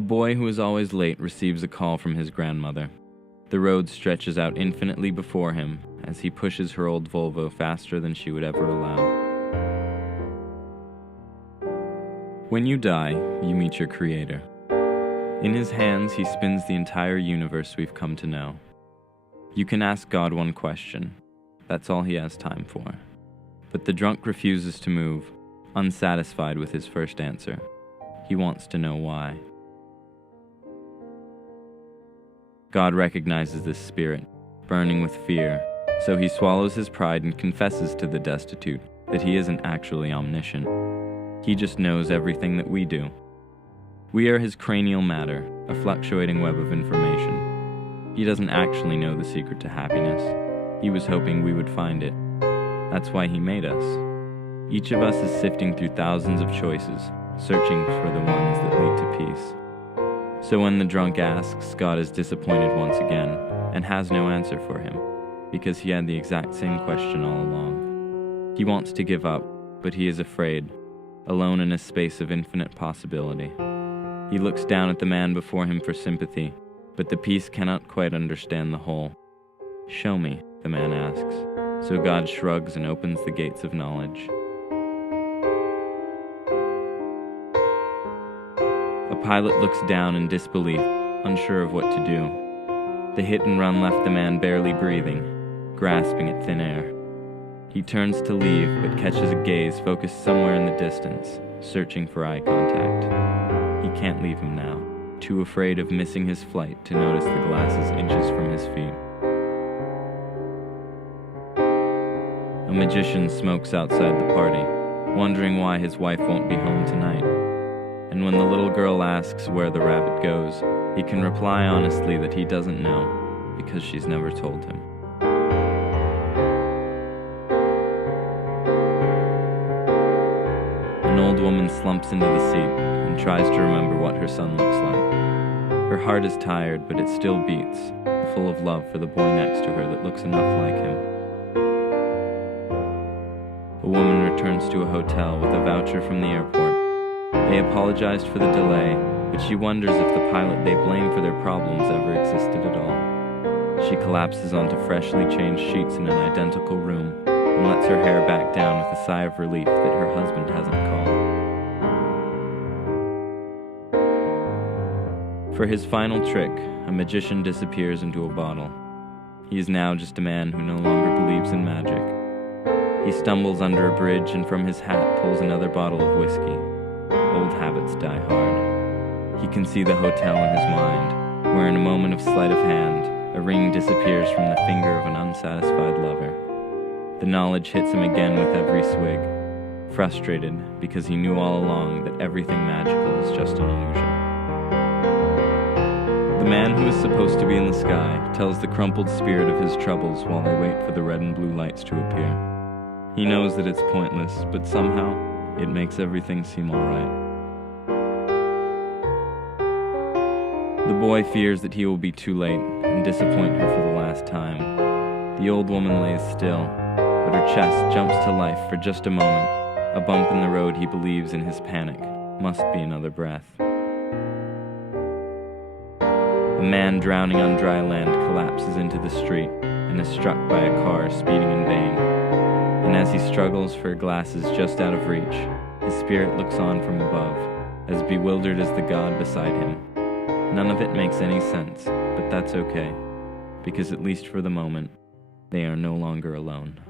A boy who is always late receives a call from his grandmother. The road stretches out infinitely before him as he pushes her old Volvo faster than she would ever allow. When you die, you meet your Creator. In his hands, he spins the entire universe we've come to know. You can ask God one question. That's all he has time for. But the drunk refuses to move, unsatisfied with his first answer. He wants to know why. God recognizes this spirit, burning with fear, so he swallows his pride and confesses to the destitute that he isn't actually omniscient. He just knows everything that we do. We are his cranial matter, a fluctuating web of information. He doesn't actually know the secret to happiness. He was hoping we would find it. That's why he made us. Each of us is sifting through thousands of choices, searching for the ones that lead to peace. So when the drunk asks, God is disappointed once again and has no answer for him, because he had the exact same question all along. He wants to give up, but he is afraid, alone in a space of infinite possibility. He looks down at the man before him for sympathy, but the piece cannot quite understand the whole. Show me, the man asks, so God shrugs and opens the gates of knowledge. A pilot looks down in disbelief, unsure of what to do. The hit and run left the man barely breathing, grasping at thin air. He turns to leave, but catches a gaze focused somewhere in the distance, searching for eye contact. He can't leave him now, too afraid of missing his flight to notice the glasses inches from his feet. A magician smokes outside the party, wondering why his wife won't be home tonight. And when the little girl asks where the rabbit goes, he can reply honestly that he doesn't know, because she's never told him. An old woman slumps into the seat and tries to remember what her son looks like. Her heart is tired, but it still beats, full of love for the boy next to her that looks enough like him. A woman returns to a hotel with a voucher from the airport. They apologized for the delay, but she wonders if the pilot they blame for their problems ever existed at all. She collapses onto freshly changed sheets in an identical room and lets her hair back down with a sigh of relief that her husband hasn't called. For his final trick, a magician disappears into a bottle. He is now just a man who no longer believes in magic. He stumbles under a bridge and from his hat pulls another bottle of whiskey. Old habits die hard. He can see the hotel in his mind, where in a moment of sleight of hand, a ring disappears from the finger of an unsatisfied lover. The knowledge hits him again with every swig, frustrated because he knew all along that everything magical is just an illusion. The man who is supposed to be in the sky tells the crumpled spirit of his troubles while they wait for the red and blue lights to appear. He knows that it's pointless, but somehow, it makes everything seem alright. The boy fears that he will be too late and disappoint her for the last time. The old woman lays still, but her chest jumps to life for just a moment. A bump in the road he believes in his panic must be another breath. A man drowning on dry land collapses into the street and is struck by a car speeding in vain. And as he struggles for glasses just out of reach, his spirit looks on from above, as bewildered as the god beside him. None of it makes any sense, but that's okay, because at least for the moment, they are no longer alone.